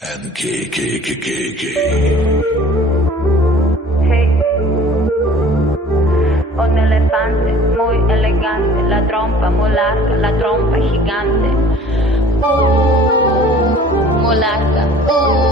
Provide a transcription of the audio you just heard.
And K. Hey, un elefante muy elegante, la trompa muy larga, la trompa gigante. Muy larga.